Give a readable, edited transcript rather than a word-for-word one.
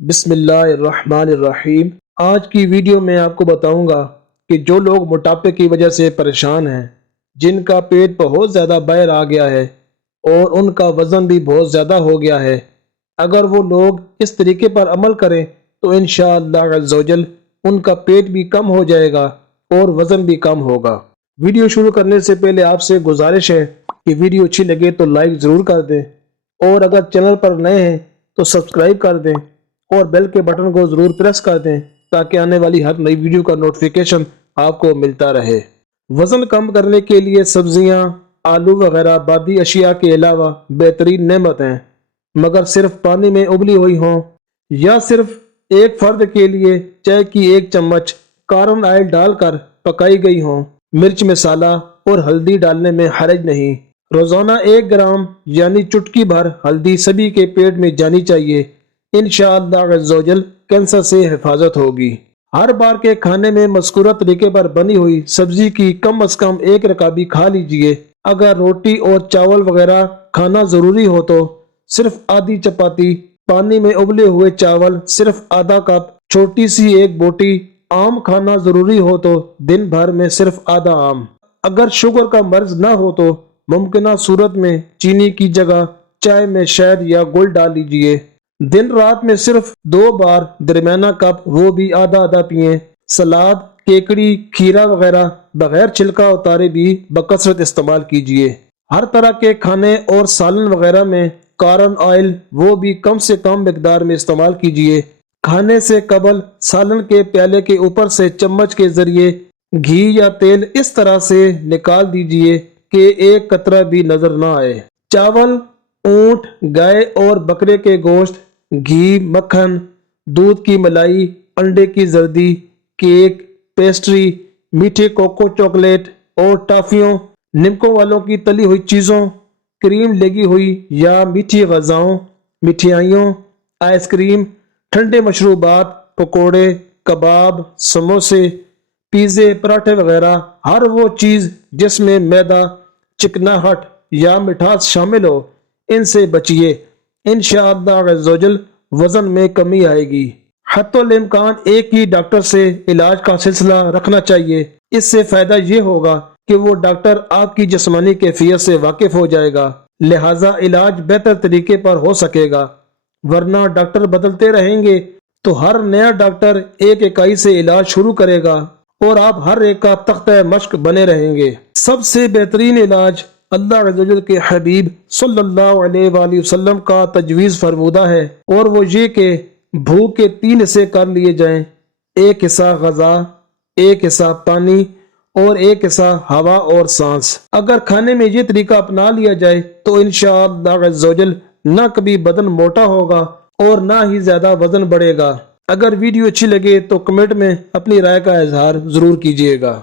بسم اللہ الرحمن الرحیم۔ آج کی ویڈیو میں آپ کو بتاؤں گا کہ جو لوگ موٹاپے کی وجہ سے پریشان ہیں، جن کا پیٹ بہت زیادہ باہر آ گیا ہے اور ان کا وزن بھی بہت زیادہ ہو گیا ہے، اگر وہ لوگ اس طریقے پر عمل کریں تو انشاءاللہ عز و جل ان کا پیٹ بھی کم ہو جائے گا اور وزن بھی کم ہوگا۔ ویڈیو شروع کرنے سے پہلے آپ سے گزارش ہے کہ ویڈیو اچھی لگے تو لائک ضرور کر دیں، اور اگر چینل پر نئے ہیں تو سبسکرائب کر دیں اور بیل کے بٹن کو ضرور پریس کر دیں تاکہ آنے والی ہر نئی ویڈیو کا نوٹیفیکیشن آپ کو ملتا رہے۔ وزن کم کرنے کے لیے سبزیاں، آلو وغیرہ بادی اشیاء کے علاوہ بہترین نعمت ہیں، مگر صرف پانی میں ابلی ہوئی ہوں یا صرف ایک فرد کے لیے چائے کی ایک چمچ کارن آئل ڈال کر پکائی گئی ہوں۔ مرچ مسالہ اور ہلدی ڈالنے میں حرج نہیں۔ روزانہ 1 گرام یعنی چٹکی بھر ہلدی سبھی کے پیٹ میں جانی چاہیے، انشاءاللہ عز و جل کینسر سے حفاظت ہوگی۔ ہر بار کے کھانے میں مذکورہ طریقے پر بنی ہوئی سبزی کی کم از کم 1 رکابی کھا لیجئے۔ اگر روٹی اور چاول وغیرہ کھانا ضروری ہو تو صرف آدھی چپاتی، پانی میں ابلے ہوئے چاول صرف آدھا کپ، چھوٹی سی 1 بوٹی۔ آم کھانا ضروری ہو تو دن بھر میں صرف آدھا آم۔ اگر شوگر کا مرض نہ ہو تو ممکنہ صورت میں چینی کی جگہ چائے میں شہد یا گل ڈال لیجئے۔ دن رات میں صرف 2 بار درمیانہ کپ، وہ بھی آدھا آدھا پئیں۔ سلاد، کیکڑی، کھیرا وغیرہ بغیر چھلکا اتارے بھی بکثرت استعمال کیجئے۔ ہر طرح کے کھانے اور سالن وغیرہ میں کارن آئل، وہ بھی کم سے کم مقدار میں استعمال کیجئے۔ کھانے سے قبل سالن کے پیالے کے اوپر سے چمچ کے ذریعے گھی یا تیل اس طرح سے نکال دیجئے کہ ایک قطرہ بھی نظر نہ آئے۔ چاول، اونٹ، گائے اور بکرے کے گوشت، گھی، مکھن، دودھ کی ملائی، انڈے کی زردی، کیک، پیسٹری، میٹھے کوکو چاکلیٹ اور ٹافیوں، نمکوں والوں کی تلی ہوئی چیزوں، کریم لگی ہوئی یا میٹھی غذاؤں، مٹھائیوں، آئس کریم، ٹھنڈے مشروبات، پکوڑے، کباب، سموسے، پیزے، پراٹھے وغیرہ ہر وہ چیز جس میں میدا، چکناہٹ یا مٹھاس شامل ہو، ان سے بچیے۔ انشاءاللہ عز و جل وزن میں کمی آئے گی۔ حتی الامکان ایک ہی ڈاکٹر سے علاج کا سلسلہ رکھنا چاہیے۔ اس سے فائدہ یہ ہوگا کہ وہ ڈاکٹر آپ کی جسمانی کیفیت سے واقف ہو جائے گا، لہٰذا علاج بہتر طریقے پر ہو سکے گا، ورنہ ڈاکٹر بدلتے رہیں گے تو ہر نیا ڈاکٹر ایک اکائی سے علاج شروع کرے گا اور آپ ہر ایک کا تختہ مشق بنے رہیں گے۔ سب سے بہترین علاج اللہ عز و جل کے حبیب صلی اللہ علیہ وآلہ وسلم کا تجویز فرمودہ ہے، اور وہ یہ کہ بھوک کے 3 حصے کر لیے جائیں، 1 حصہ غذا، 1 حصہ پانی اور 1 حصہ ہوا اور سانس۔ اگر کھانے میں یہ طریقہ اپنا لیا جائے تو انشاءاللہ عز و جل نہ کبھی بدن موٹا ہوگا اور نہ ہی زیادہ وزن بڑھے گا۔ اگر ویڈیو اچھی لگے تو کمنٹ میں اپنی رائے کا اظہار ضرور کیجیے گا۔